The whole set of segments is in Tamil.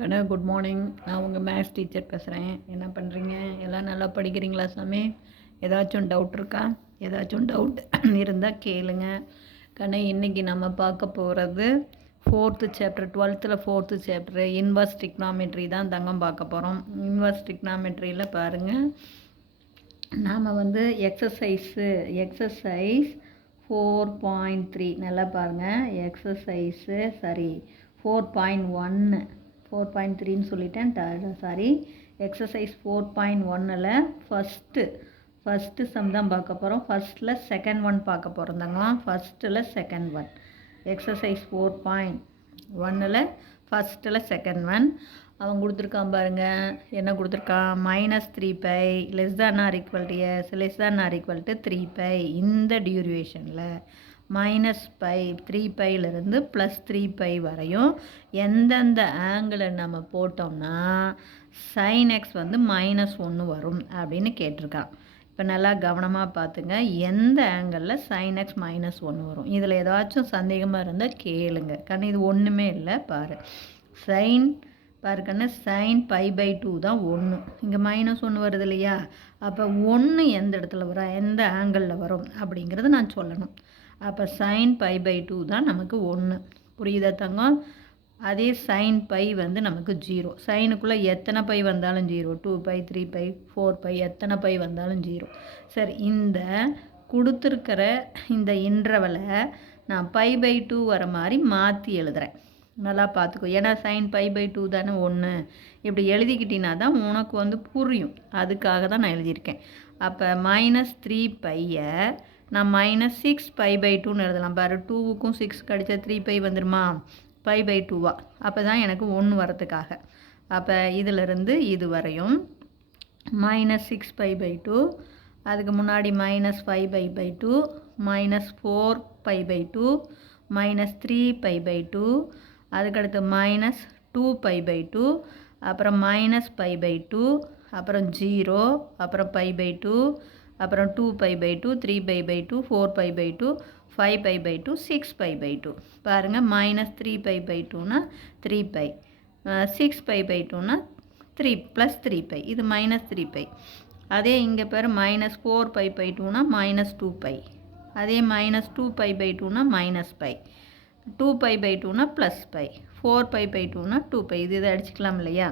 கண்ணா குட் மார்னிங். நான் உங்கள் மேத்ஸ் டீச்சர் பேசுகிறேன். என்ன பண்ணுறீங்க? எல்லாம் நல்லா படிக்கிறீங்களா சாமி? ஏதாச்சும் டவுட் இருக்கா? ஏதாச்சும் டவுட் இருந்தால் கேளுங்க. கண்ணா இன்றைக்கி நம்ம பார்க்க போகிறது 4th chapter, 12th 4th chapter inverse trigonometry தான் தங்கம் பார்க்க போகிறோம். இன்வர்ஸ் ட்ரிக்னாமெட்ரியில் பாருங்கள், நாம் வந்து எக்ஸசைஸ் 4.3 நல்லா பாருங்கள். எக்ஸசைஸு 4.1 4.3ன்னு சொல்லிட்டேன், சாரி. எக்ஸசைஸ் 4.1ல் ஃபஸ்ட்டு சம் தான் பார்க்க போகிறோம். ஃபஸ்ட்டில் செகண்ட் ஒன் பார்க்க போகிறோம் தாங்க. ஃபஸ்ட்டில் செகண்ட் ஒன். எக்ஸசைஸ் 4.1ல் ஃபஸ்ட்டில் செகண்ட் ஒன். அவன் கொடுத்துருக்கான் பாருங்கள். என்ன கொடுத்துருக்கான்? -3π less than or equal to s less than or equal to 3π. இந்த டியூரேஷனில் -3πலேருந்து +3π வரையும் எந்தெந்த ஆங்கிளை நம்ம போட்டோம்னா sin x வந்து -1 வரும் அப்படின்னு கேட்டிருக்கான். இப்போ நல்லா கவனமாக பார்த்துங்க. எந்த ஆங்கிளில் sin x -1 வரும்? இதில் ஏதாச்சும் சந்தேகமாக இருந்தால் கேளுங்க. கண்ணு இது ஒன்றுமே இல்லை பாரு. பாருக்கண்ணு sin π/2 தான் 1. இங்கே -1 வருது இல்லையா? அப்போ 1 எந்த இடத்துல வரும், எந்த ஆங்கிளில் வரும் அப்படிங்கிறது நான் சொல்லணும். அப்போ sin π/2 தான் நமக்கு 1. புரியுதா தங்கம்? அதே sin π வந்து நமக்கு 0. சைனுக்குள்ளே எத்தனை பை வந்தாலும் 0, 2π 3π 4π எத்தனை பை வந்தாலும் 0. சரி, இந்த கொடுத்துருக்கிற இந்த இன்டர்வலை நான் π/2 வர மாதிரி மாற்றி எழுதுகிறேன். நல்லா பார்த்துக்கோ. ஏன்னா sin π/2 தானே 1. இப்படி எழுதிக்கிட்டினா தான் உனக்கு வந்து புரியும். அதுக்காக தான் நான் எழுதியிருக்கேன். அப்போ -3π நான் -6π/2ன்னு எழுதலாம் பாரு. 2க்கும் 6 கழிச்சா 3π வந்துடுமா? π/2வா? அப்போ தான் எனக்கு 1 வரத்துக்காக. அப்போ இதிலிருந்து இது வரையும் -6π/2, அதுக்கு முன்னாடி -5π/2, -4π/2, -3π/2, அதுக்கடுத்து -2π/2, அப்புறம் -π/2, அப்புறம் 0, அப்புறம் π/2, அப்புறம் 2π/2, 3π/2, 4π/2, 5π/2, 6π/2. பாருங்கள், -3π/2னா 3π, 6π/2னா 3 + 3π. இது -3π. அதே இங்கே பாரு -4π/2னா -2π. அதே -2π/2னா -π, 2π/2னா +π, 4π/2னா 2π. இதை அடிச்சுக்கலாம் இல்லையா?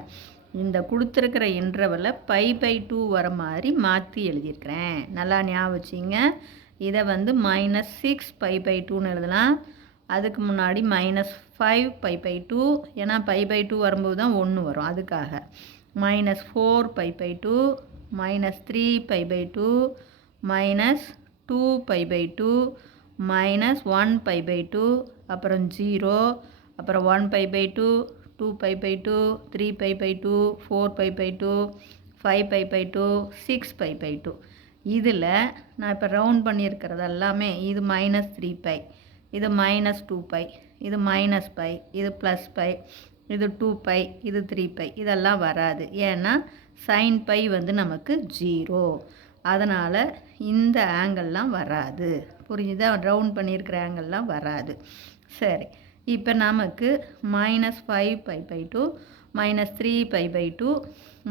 இந்த கொடுத்துருக்கிற இன்டர்வலை π/2 வர மாதிரி மாற்றி எழுதியிருக்கிறேன். நல்லா ஞாபகம் வச்சிங்க. இதை வந்து -6π/2ன்னு எழுதலாம். அதுக்கு முன்னாடி -5π/2, ஏன்னா π/2 வரும்போது தான் 1 வரும். அதுக்காக -4π/2, -3π/2, -2π/2, -1π/2, அப்புறம் 0, அப்புறம் 1π/2, 2π/2, 3π/2, 4π/2, 5π/2, 6π/2. இதில் நான் இப்போ ரவுண்ட் பண்ணியிருக்கிறது எல்லாமே இது -3π, இது -2π, இது -π, இது +π, இது 2π, இது 3π. இதெல்லாம் வராது. ஏன்னா sin π வந்து நமக்கு 0. அதனால் இந்த ஆங்கிள்லாம் வராது. புரிஞ்சுதா? ரவுண்ட் பண்ணியிருக்கிற ஆங்கிள்லாம் வராது. சரி, இப்போ நமக்கு -5π/2, -3π/2,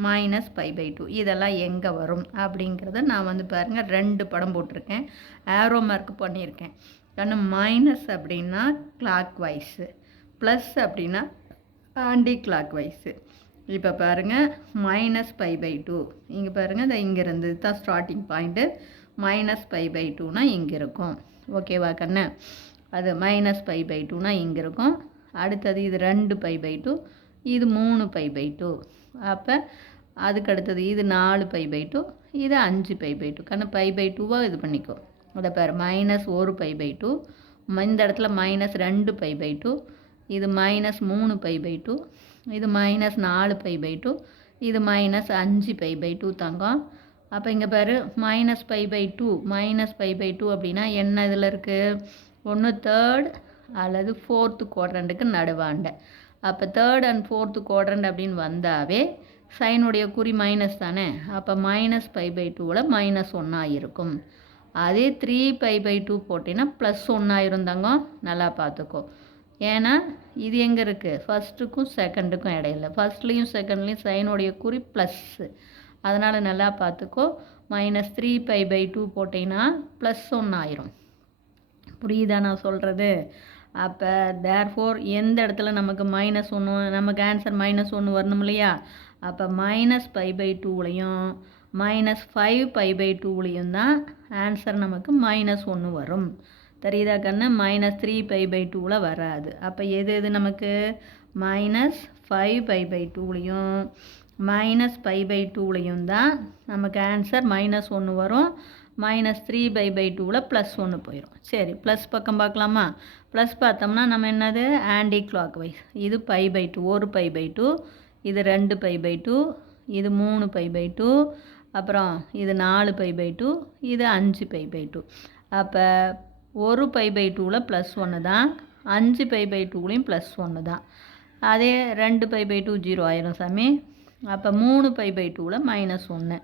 -π/2 இதெல்லாம் எங்கே வரும் அப்படிங்கிறத நான் வந்து பாருங்கள் 2 படம் போட்டிருக்கேன். ஆரோ மார்க் பண்ணியிருக்கேன். கண்ணு மைனஸ் அப்படின்னா கிளாக் வைஸு, ப்ளஸ் அப்படின்னா ஆன்டி கிளாக் வைஸு. இப்போ பாருங்கள் -π/2 இங்கே பாருங்கள், இந்த இங்கேருந்து தான் ஸ்டார்டிங் பாயிண்ட்டு. -π/2னா இங்கே இருக்கும். ஓகேவா கண்ணு? அது -π/2னா இங்கே இருக்கும். அடுத்தது இது 2π/2, இது 3π/2. அப்போ அதுக்கு அடுத்தது இது 4π/2, இது 5π/2. கண்ணு π/2வாக இது பண்ணிக்கோ. அதை பாரு, -1π/2, இந்த இடத்துல -2π/2, இது -3π/2, இது -4π/2, இது -5π/2 தங்கம். அப்போ இங்கே பாரு -π/2, -π/2 அப்படின்னா என்ன இதில் இருக்குது? ஒன்று தேர்ட் அல்லது 4th குவாட்ரண்ட்டுக்கு நடுவாண்ட. அப்போ 3rd and 4th குவாட்ரண்ட் அப்படின்னு வந்தாவே சைனுடைய குறி மைனஸ் தானே. அப்போ -π/2வில் -1 இருக்கும். அதே 3π/2 போட்டிங்கன்னா +1 ஆயிரும் தங்கம். நல்லா பார்த்துக்கோ. ஏன்னா இது எங்கே இருக்குது, ஃபஸ்ட்டுக்கும் செகண்டுக்கும் இடையில. ஃபஸ்ட்லேயும் செகண்ட்லேயும் சைனுடைய குறி ப்ளஸ்ஸு. அதனால் நல்லா பார்த்துக்கோ. -3π/2 போட்டிங்கன்னா +1 ஆயிரும். புரியுதா நான் சொல்கிறது? அப்போ தேர்ஃபோர் எந்த இடத்துல நமக்கு -1, நமக்கு ஆன்சர் -1 வரணும் இல்லையா? அப்போ -π/2லையும் -5π/2லையும் தான் ஆன்சர் நமக்கு -1 வரும். தெரியுதா கண்ணு? -3π/2ல் வராது. அப்போ எது எது நமக்கு -5π/2லையும் -π/2லையும் தான் நமக்கு ஆன்சர் -1 வரும். -3π/2ல் +1 போயிடும். சரி, ப்ளஸ் பக்கம் பார்க்கலாமா? ப்ளஸ் பார்த்தோம்னா நம்ம என்னது ஆன்டி கிளாக் வைஸ். இது π/2, 1π/2, இது 2π/2, இது 3π/2, அப்புறம் இது 4π/2, இது 5π/2. அப்போ 1π/2ல் +1 தான், 5π/2லையும் +1 தான். அதே 2π/2 0 ஆயிரும் சாமி. அப்போ 3π/2ல் -1,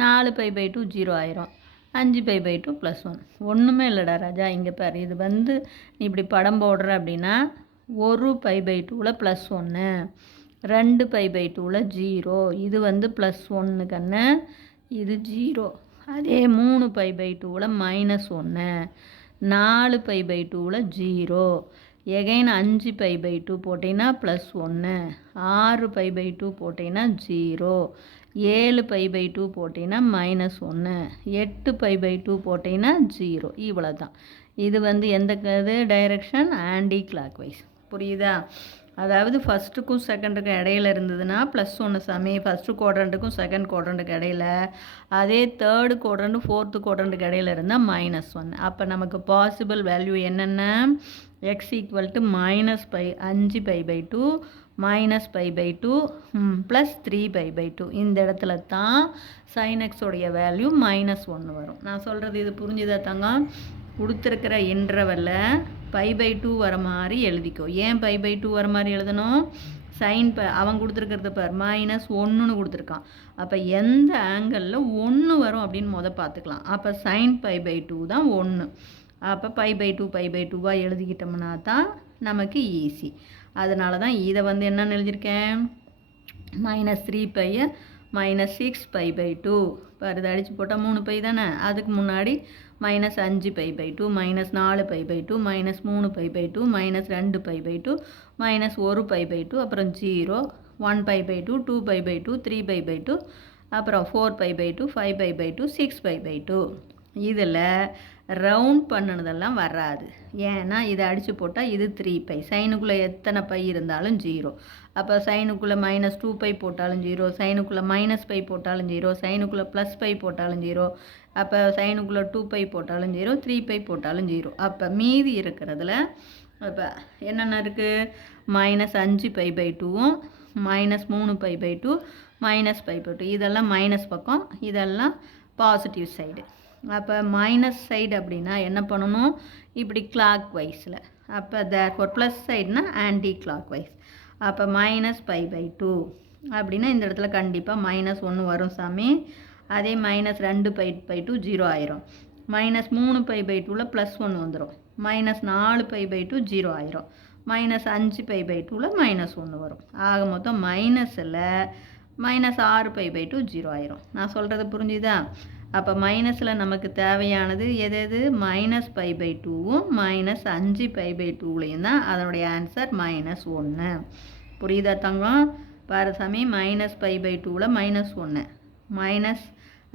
4π/2 0 ஆயிரும், 5π/2 +1. ஒன்றுமே இல்லைடா ராஜா. இங்கே பாரு, இது வந்து நீ இப்படி படம் போடுற அப்படின்னா 1π/2ல் +1, 2π/2ல் 0, இது வந்து +1 கண்ணு, இது 0. அதே 3π/2ல் -1, 4π/2ல் 0, எகைன் 5π/2 போட்டிங்கன்னா +1, 6π/2 போட்டிங்கன்னா 0, 7π/2 போட்டிங்கன்னா -1, 8π/2 போட்டிங்கன்னா 0. இவ்வளோ தான். இது வந்து எந்த இது டைரெக்ஷன்? Anti clock wise. புரியுதா? அதாவது ஃபஸ்ட்டுக்கும் செகண்டுக்கும் இடையில இருந்ததுன்னா +1 சாமி, ஃபஸ்ட்டு குவாட்ரண்ட்டுக்கும் செகண்ட் குவாட்ரண்ட்டுக்கு இடையில. அதே தேர்டு குவாட்ரண்ட் ஃபோர்த்து குவாட்ரண்ட்டுக்கு இடையில இருந்தால் -1. அப்போ நமக்கு பாசிபிள் வேல்யூ என்னென்ன? x = -5π/2 -π/2 +3π/2. இந்த இடத்துல தான் sin x உடைய வேல்யூ -1 வரும். நான் சொல்கிறது இது புரிஞ்சுதா தங்கம்? கொடுத்துருக்கிற இன்டர்வலில் π/2 வர மாதிரி எழுதிக்கோ. ஏன் π/2 வர மாதிரி எழுதணும்? அவன் கொடுத்துருக்கிறது பார் -1ன்னு கொடுத்துருக்கான். அப்போ எந்த ஆங்கிளில் 1 வரும் அப்படின்னு பார்த்துக்கலாம். அப்போ sin π/2 தான் 1. அப்போ π/2 எழுதிக்கிட்டோம்னா தான் நமக்கு ஈஸி. அதனால தான் இதை வந்து என்னன்னு எழுதியிருக்கேன், -3π -6π/2. பாரு, அடித்து போட்டால் 3π தானே. அதுக்கு முன்னாடி -5π/2, -4π/2, -3π/2, -2π/2, -1π/2, அப்புறம் 0, 1π/2, 2π/2, 3π/2, அப்புறம் 4π/2, 5π/2, 6π/2. இதில் ரவுண்ட் பண்ணினதெல்லாம் வராது. ஏன்னா இதை அடித்து போட்டால் இது 3π. சைனுக்குள்ளே எத்தனை பை இருந்தாலும் 0. அப்போ சைனுக்குள்ளே -2π போட்டாலும் 0, சைனுக்குள்ளே -π போட்டாலும் 0, சைனுக்குள்ளே +π போட்டாலும் 0, அப்போ சைனுக்குள்ளே 2π போட்டாலும் 0, 3π போட்டாலும் 0. அப்போ மீதி இருக்கிறதுல இப்போ என்னென்ன இருக்குது? -5π/2வும் -3π/2 -π/2. இதெல்லாம் மைனஸ் பக்கம், இதெல்லாம் பாசிட்டிவ் சைடு. அப்போ மைனஸ் சைடு அப்படின்னா என்ன பண்ணணும்? இப்படி கிளாக் வைஸில். அப்போ தேர்ஃபோர் ப்ளஸ் சைடுனா ஆன்டி கிளாக் வைஸ். அப்போ -π/2 அப்படின்னா இந்த இடத்துல கண்டிப்பாக -1 வரும் சாமி. அதே -2π/2 0 ஆயிரும். -3π/2ல் +1 வந்துடும். -4π/2 0 ஆயிரும். -5π/2ல் -1 வரும். ஆக மொத்தம் மைனஸில் -6π/2 0 ஆயிரும். நான் சொல்கிறது புரிஞ்சுதா? அப்போ மைனஸில் நமக்கு தேவையானது எது எது? -π/2வும் -5π/2லையும் தான். அதனுடைய ஆன்சர் -1. புரியுதா தங்கம்? பாரு சாமி, -π/2ல் -1,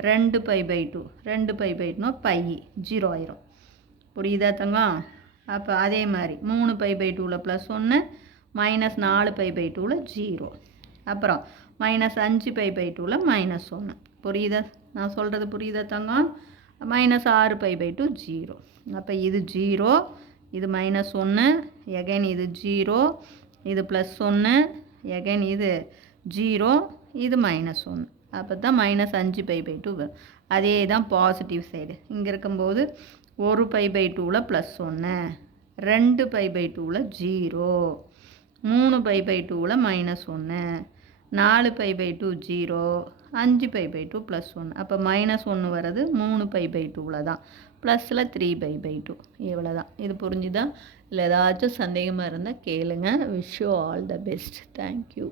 -2π/2, 2π/2னா π 0 ஆயிரும். புரியுதா தங்கம்? அப்போ அதே மாதிரி 3π/2ல் +1, -4π/2ல் 0, அப்புறம் -5π/2ல் -1. புரியுதா? நான் சொல்கிறது புரியுதா தங்கம்? -6π/2 0. அப்போ இது 0, இது -1, எகைன் இது 0, இது +1, எகைன் இது 0, இது -1. அப்போ தான் -5π/2 வரும். அதே தான் பாசிட்டிவ் சைடு. இங்கே இருக்கும்போது 1π/2ல் +1, 2π/2ல் 0, 3π/2ல் -1, 4π/2 0, 5π/2 +1. அப்போ -1 வர்றது 3π/2ல் தான். +3π/2. இவ்வளோ தான். இது புரிஞ்சுதா? இல்லை ஏதாச்சும் சந்தேகமாக இருந்தால் கேளுங்க. Wish you all the best. Thank you.